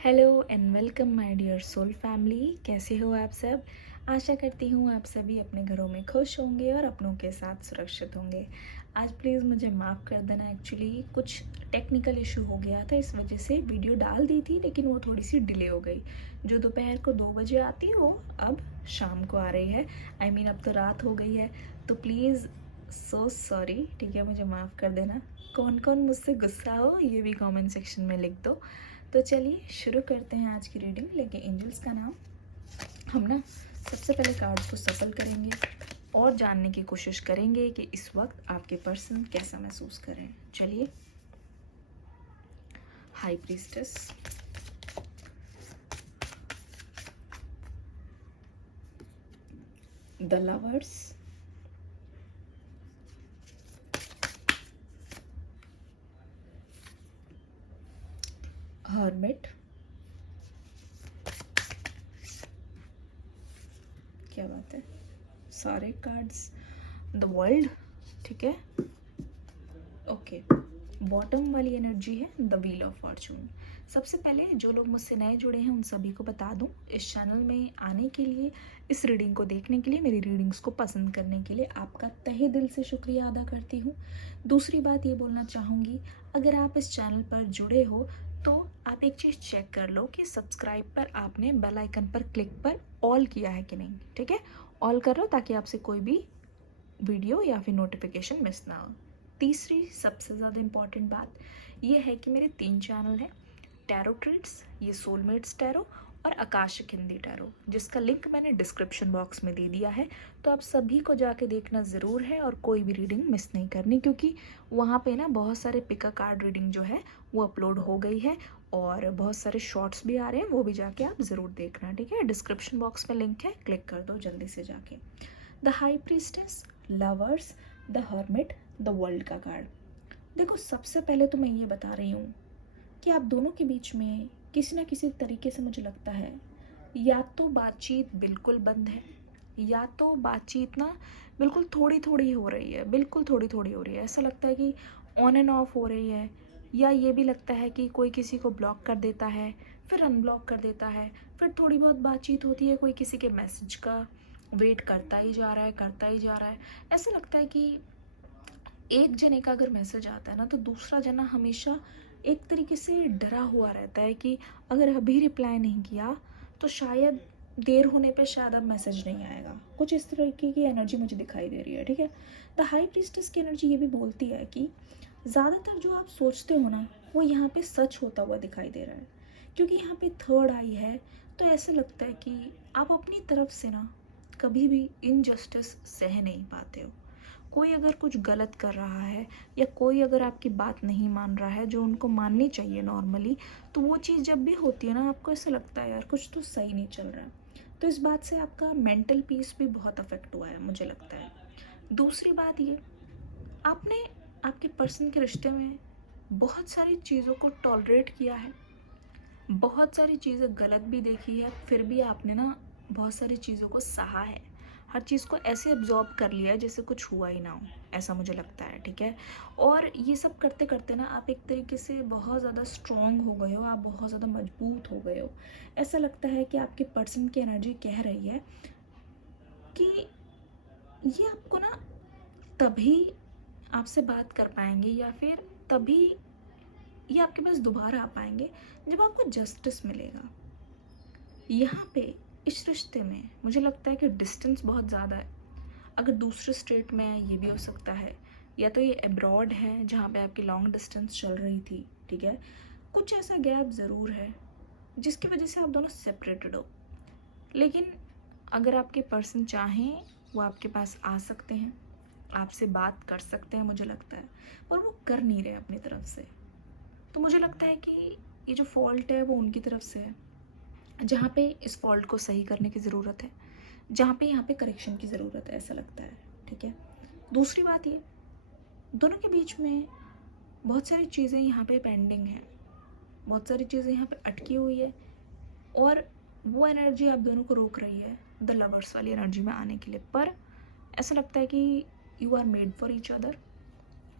Hello and welcome my dear soul family. कैसे हो आप सब? आशा करती हूँ आप सभी अपने घरों में खुश होंगे और अपनों के साथ सुरक्षित होंगे। आज प्लीज़ मुझे माफ़ कर देना, एक्चुअली कुछ टेक्निकल इशू हो गया था, इस वजह से वीडियो डाल दी थी लेकिन वो थोड़ी सी डिले हो गई। जो दोपहर को 2 बजे आती वो अब शाम को आ रही है। अब तो रात हो गई है, तो प्लीज़ सो सॉरी, ठीक है, मुझे माफ़ कर देना। कौन कौन मुझसे गुस्सा हो ये भी कमेंट सेक्शन में लिख दो। तो चलिए शुरू करते हैं आज की रीडिंग लेके एंजल्स का नाम। हम ना सबसे पहले कार्ड्स को सफल करेंगे और जानने की कोशिश करेंगे कि इस वक्त आपके पर्सन कैसा महसूस कर रहे हैं। चलिए, high priestess, the lovers, hermit, क्या बात है, सारे कार्ड्स, द वर्ल्ड, ठीक है, ओके। बॉटम वाली एनर्जी है द व्हील ऑफ फॉर्चून। सबसे पहले जो लोग मुझसे नए जुड़े हैं उन सभी को बता दूं, इस चैनल में आने के लिए, इस रीडिंग को देखने के लिए, मेरी रीडिंग्स को पसंद करने के लिए आपका तहे दिल से शुक्रिया अदा करती हूँ। दूसरी बात ये बोलना चाहूँगी, अगर आप इस चैनल पर जुड़े हो तो आप एक चीज़ चेक कर लो कि सब्सक्राइब पर आपने बेल आइकन पर क्लिक पर ऑल किया है कि नहीं, ठीक है। ऑल कर लो ताकि आपसे कोई भी वीडियो या फिर नोटिफिकेशन मिस ना हो। तीसरी सबसे ज़्यादा इम्पॉर्टेंट बात ये है कि मेरे 3 चैनल हैं, टैरो ट्रीट्स, ये सोलमेट्स टैरो और आकाशिक हिंदी टैरो, जिसका लिंक मैंने डिस्क्रिप्शन बॉक्स में दे दिया है। तो आप सभी को जाके देखना ज़रूर है और कोई भी रीडिंग मिस नहीं करनी, क्योंकि वहाँ पे ना बहुत सारे पिका कार्ड रीडिंग जो है वो अपलोड हो गई है और बहुत सारे शॉर्ट्स भी आ रहे हैं, वो भी जाके आप ज़रूर देखना, ठीक है। डिस्क्रिप्शन बॉक्स में लिंक है, क्लिक कर दो जल्दी से जाके। The high priestess, lovers, the hermit, the world का कार्ड। देखो, सबसे पहले तो मैं ये बता रही हूँ कि आप दोनों के बीच में किसी ना किसी तरीके से मुझे लगता है या तो बातचीत बिल्कुल बंद है, या तो बातचीत ना बिल्कुल थोड़ी थोड़ी हो रही है, बिल्कुल थोड़ी थोड़ी हो रही है। ऐसा लगता है कि ऑन एंड ऑफ हो रही है, या ये भी लगता है कि कोई किसी को ब्लॉक कर देता है, फिर अनब्लॉक कर देता है, फिर थोड़ी बहुत बातचीत होती है, कोई किसी के मैसेज का वेट करता ही जा रहा है, करता ही जा रहा है। ऐसा लगता है कि एक जने का अगर मैसेज आता है ना तो दूसरा जना हमेशा एक तरीके से डरा हुआ रहता है कि अगर अभी रिप्लाई नहीं किया तो शायद देर होने पे शायद अब मैसेज नहीं आएगा। कुछ इस तरीके की एनर्जी मुझे दिखाई दे रही है, ठीक है। द हाई प्रीस्टेस की एनर्जी ये भी बोलती है कि ज़्यादातर जो आप सोचते हो ना वो यहाँ पे सच होता हुआ दिखाई दे रहा है, क्योंकि यहाँ पे थर्ड आई है। तो ऐसा लगता है कि आप अपनी तरफ से ना कभी भी इनजस्टिस सह नहीं पाते हो। कोई अगर कुछ गलत कर रहा है या कोई अगर आपकी बात नहीं मान रहा है जो उनको माननी चाहिए नॉर्मली, तो वो चीज़ जब भी होती है ना आपको ऐसा लगता है यार कुछ तो सही नहीं चल रहा है। तो इस बात से आपका मेंटल पीस भी बहुत अफेक्ट हुआ है मुझे लगता है। दूसरी बात ये, आपने आपके पर्सन के रिश्ते में बहुत सारी चीज़ों को टॉलरेट किया है, बहुत सारी चीज़ें गलत भी देखी है, फिर भी आपने ना बहुत सारी चीज़ों को सहा है, हर चीज़ को ऐसे एब्जॉर्ब कर लिया है जैसे कुछ हुआ ही ना हो, ऐसा मुझे लगता है, ठीक है। और ये सब करते करते ना आप एक तरीके से बहुत ज़्यादा स्ट्रॉन्ग हो गए हो, आप बहुत ज़्यादा मजबूत हो गए हो। ऐसा लगता है कि आपके पर्सन की एनर्जी कह रही है कि ये आपको ना तभी आपसे बात कर पाएंगे या फिर तभी ये आपके पास दोबारा आ पाएंगे जब आपको जस्टिस मिलेगा। यहाँ पे इस रिश्ते में मुझे लगता है कि डिस्टेंस बहुत ज़्यादा है। अगर दूसरे स्टेट में है ये भी हो सकता है, या तो ये अब्रॉड है जहाँ पे आपकी लॉन्ग डिस्टेंस चल रही थी, ठीक है। कुछ ऐसा गैप ज़रूर है जिसकी वजह से आप दोनों सेपरेटेड हो। लेकिन अगर आपके पर्सन चाहें वो आपके पास आ सकते हैं, आपसे बात कर सकते हैं मुझे लगता है, पर वो कर नहीं रहे अपनी तरफ से। तो मुझे लगता है कि ये जो फॉल्ट है वो उनकी तरफ से है, जहाँ पे इस फॉल्ट को सही करने की ज़रूरत है, जहाँ पे यहाँ पे करेक्शन की ज़रूरत है, ऐसा लगता है, ठीक है। दूसरी बात ये, दोनों के बीच में बहुत सारी चीज़ें यहाँ पे पेंडिंग हैं, बहुत सारी चीज़ें यहाँ पे अटकी हुई है, और वो एनर्जी आप दोनों को रोक रही है द लवर्स वाली एनर्जी में आने के लिए। पर ऐसा लगता है कि you are made for each other,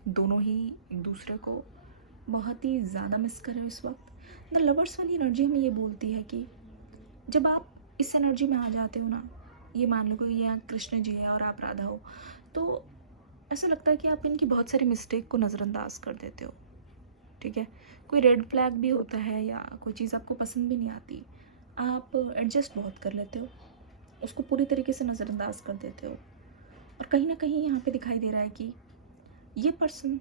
दोनों ही एक दूसरे को बहुत ही ज़्यादा मिस कर रहे हो इस वक्त। द लवर्स वाली एनर्जी हमें ये बोलती है कि जब आप इस एनर्जी में आ जाते हो ना, ये मान लो कि ये कृष्ण जी है और आप राधा हो, तो ऐसा लगता है कि आप इनकी बहुत सारी मिस्टेक को नज़रअंदाज कर देते हो। ठीक है, कोई रेड फ्लैग भी होता है या कोई चीज़ आपको पसंद भी नहीं आती, आप एडजस्ट बहुत कर लेते हो, उसको पूरी तरीके से नज़रअंदाज कर देते हो। और कहीं ना कहीं यहाँ पे दिखाई दे रहा है कि ये पर्सन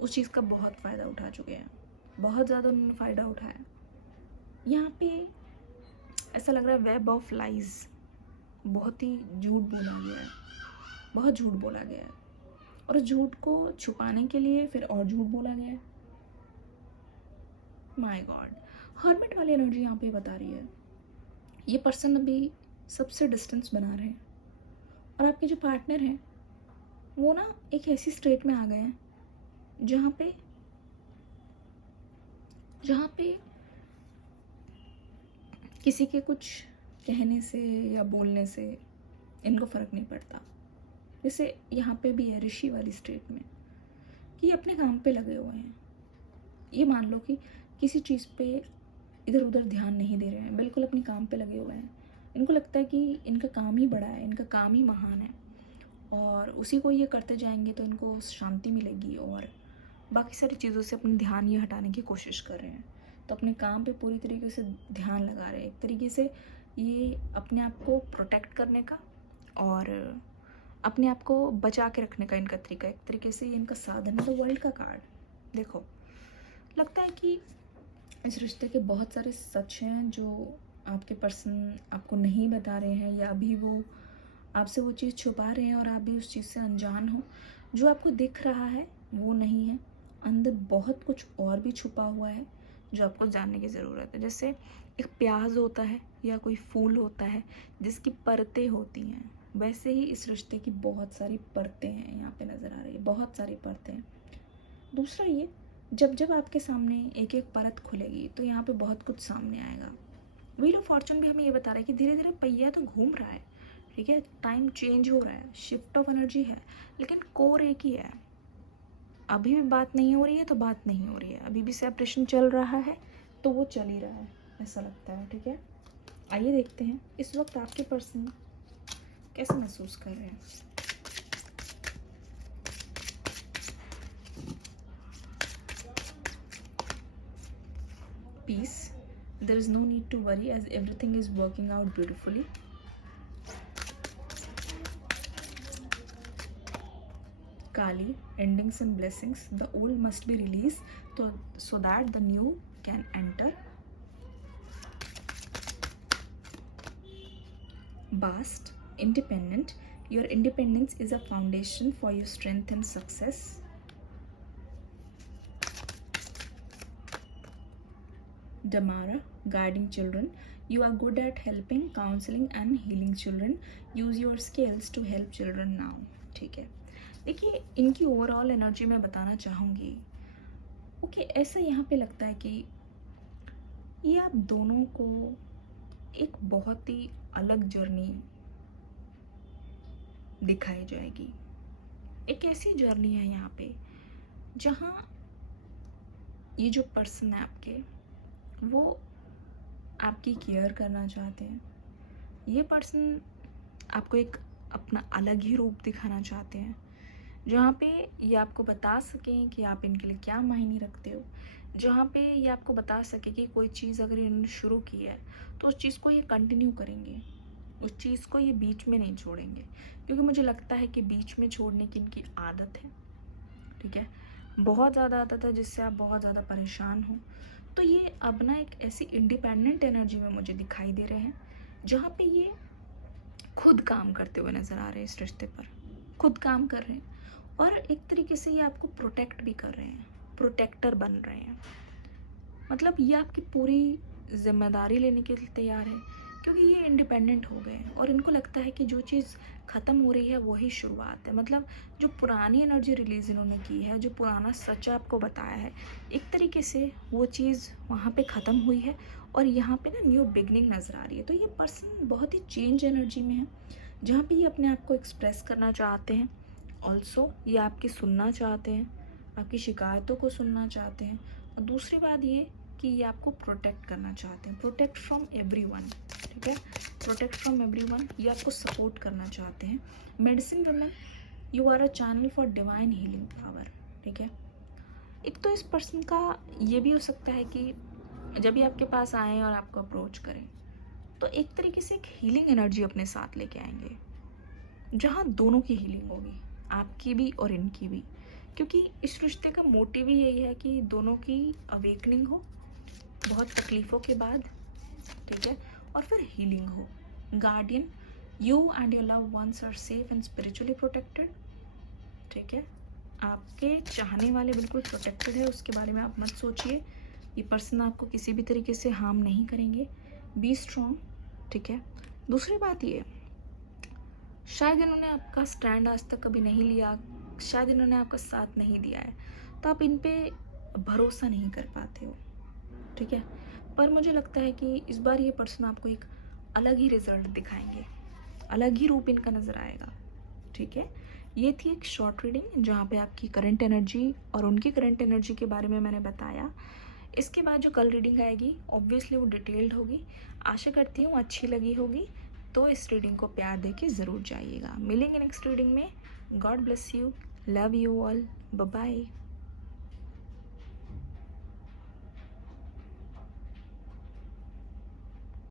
उस चीज़ का बहुत फ़ायदा उठा चुके हैं, बहुत ज़्यादा उन्होंने फ़ायदा उठाया। यहाँ पे ऐसा लग रहा है वेब ऑफ लाइज, बहुत ही झूठ बोला गया है, बहुत झूठ बोला गया है, और उस झूठ को छुपाने के लिए फिर और झूठ बोला गया है। माय गॉड, हर्मिट वाली एनर्जी यहाँ पे बता रही है ये पर्सन अभी सबसे डिस्टेंस बना रहे हैं, और आपके जो पार्टनर हैं वो ना एक ऐसी स्टेट में आ गए हैं जहाँ पे किसी के कुछ कहने से या बोलने से इनको फ़र्क नहीं पड़ता। जैसे यहाँ पे भी है ऋषि वाली स्टेट में कि ये अपने काम पे लगे हुए हैं। ये मान लो कि किसी चीज़ पे इधर उधर ध्यान नहीं दे रहे हैं, बिल्कुल अपने काम पे लगे हुए हैं। इनको लगता है कि इनका काम ही बड़ा है, इनका काम ही महान है, और उसी को ये करते जाएंगे तो इनको शांति मिलेगी, और बाकी सारी चीज़ों से अपना ध्यान ये हटाने की कोशिश कर रहे हैं। तो अपने काम पे पूरी तरीके से ध्यान लगा रहे हैं, एक तरीके से ये अपने आप को प्रोटेक्ट करने का और अपने आप को बचा के रखने का इनका तरीका, एक तरीके से ये इनका साधन है। द वर्ल्ड का कार्ड देखो, लगता है कि इस रिश्ते के बहुत सारे सच हैं जो आपके पर्सन आपको नहीं बता रहे हैं, या अभी वो आपसे वो चीज़ छुपा रहे हैं और आप भी उस चीज़ से अनजान हो। जो आपको दिख रहा है वो नहीं है, अंदर बहुत कुछ और भी छुपा हुआ है जो आपको जानने की ज़रूरत है। जैसे एक प्याज होता है या कोई फूल होता है जिसकी परतें होती हैं, वैसे ही इस रिश्ते की बहुत सारी परतें हैं यहाँ पे नज़र आ रही है, बहुत सारी परतें। दूसरा ये, जब जब आपके सामने एक एक परत खुलेगी तो यहाँ पे बहुत कुछ सामने आएगा। व्हील ऑफ फॉर्चून भी हमें ये बता रहा है कि धीरे धीरे पहिया तो घूम रहा है, ठीक है, टाइम चेंज हो रहा है, शिफ्ट ऑफ एनर्जी है, लेकिन कोर एक ही है। अभी भी बात नहीं हो रही है तो बात नहीं हो रही है, अभी भी सेपरेशन चल रहा है तो वो चल ही रहा है, ऐसा लगता है। ठीक है, आइए देखते हैं इस वक्त आपके पर्सन कैसे महसूस कर रहे हैं। Peace, there is no need to worry as everything is working out beautifully. Kali, endings and blessings, the old must be released so that the new can enter. Bast, independent, your independence is a foundation for your strength and success. Damara, guiding children, you are good at helping, counseling and healing children. Use your skills to help children now. ठीक है, देखिए इनकी overall energy मैं बताना चाहूँगी। Okay, ऐसा यहाँ पे लगता है कि ये आप दोनों को एक बहुत ही अलग जर्नी दिखाई जाएगी। एक ऐसी जर्नी है यहाँ पे जहाँ ये जो पर्सन है आपके, वो आपकी केयर करना चाहते हैं। ये पर्सन आपको एक अपना अलग ही रूप दिखाना चाहते हैं, जहाँ पे ये आपको बता सकें कि आप इनके लिए क्या मायने रखते हो, जहाँ पे ये आपको बता सके कि कोई चीज़ अगर इन्होंने शुरू की है तो उस चीज़ को ये कंटिन्यू करेंगे, उस चीज़ को ये बीच में नहीं छोड़ेंगे, क्योंकि मुझे लगता है कि बीच में छोड़ने की इनकी आदत है। ठीक है, बहुत ज़्यादा आदत है जिससे आप बहुत ज़्यादा परेशान हो। तो ये अब ना एक ऐसी इंडिपेंडेंट एनर्जी में मुझे दिखाई दे रहे हैं जहाँ पे ये खुद काम करते हुए नज़र आ रहे हैं, इस रिश्ते पर खुद काम कर रहे हैं, और एक तरीके से ये आपको प्रोटेक्ट भी कर रहे हैं, प्रोटेक्टर बन रहे हैं। मतलब ये आपकी पूरी जिम्मेदारी लेने के लिए तैयार है, क्योंकि ये इंडिपेंडेंट हो गए हैं और इनको लगता है कि जो चीज़ ख़त्म हो रही है वही शुरुआत है। मतलब जो पुरानी एनर्जी रिलीज़ इन्होंने की है, जो पुराना सच आपको बताया है, एक तरीके से वो चीज़ वहाँ पे ख़त्म हुई है और यहाँ पे ना न्यू बिगनिंग नज़र आ रही है। तो ये पर्सन बहुत ही चेंज एनर्जी में है, जहाँ पे ये अपने आप को एक्सप्रेस करना चाहते हैं। ऑल्सो ये आपकी सुनना चाहते हैं, आपकी शिकायतों को सुनना चाहते हैं, और दूसरी बात ये कि ये आपको प्रोटेक्ट करना चाहते हैं, प्रोटेक्ट फ्रॉम एवरीवन, ठीक है, प्रोटेक्ट फ्रॉम एवरीवन, ये आपको सपोर्ट करना चाहते हैं। Medicine women, you are a channel for divine healing power, ठीक है। एक तो इस पर्सन का ये भी हो सकता है कि जब भी आपके पास आएँ और आपको अप्रोच करें तो एक तरीके से एक हीलिंग एनर्जी अपने साथ लेके आएंगे, जहाँ दोनों की हीलिंग होगी, आपकी भी और इनकी भी, क्योंकि इस रिश्ते का मोटिव ही यही है कि दोनों की अवेकनिंग हो बहुत तकलीफ़ों के बाद, ठीक है, और फिर हीलिंग हो। Guardian, you and your love ones are safe and spiritually protected, ठीक है, आपके चाहने वाले बिल्कुल प्रोटेक्टेड है, उसके बारे में आप मत सोचिए। ये पर्सन आपको किसी भी तरीके से हार्म नहीं करेंगे। बी स्ट्रॉन्ग, ठीक है। दूसरी बात ये, शायद इन्होंने आपका स्टैंड आज तक कभी नहीं लिया, शायद इन्होंने आपका साथ नहीं दिया है, तो आप इन पे भरोसा नहीं कर पाते हो, ठीक है। पर मुझे लगता है कि इस बार ये पर्सन आपको एक अलग ही रिजल्ट दिखाएंगे, अलग ही रूप इनका नज़र आएगा, ठीक है। ये थी एक शॉर्ट रीडिंग जहाँ पे आपकी करंट एनर्जी और उनकी करंट एनर्जी के बारे में मैंने बताया। इसके बाद जो कल रीडिंग आएगी ऑब्वियसली वो डिटेल्ड होगी, आशा करती हूँ अच्छी लगी होगी। तो इस रीडिंग को प्यार देके ज़रूर जाइएगा। मिलेंगे नेक्स्ट रीडिंग में। God bless you, love you all, bye bye.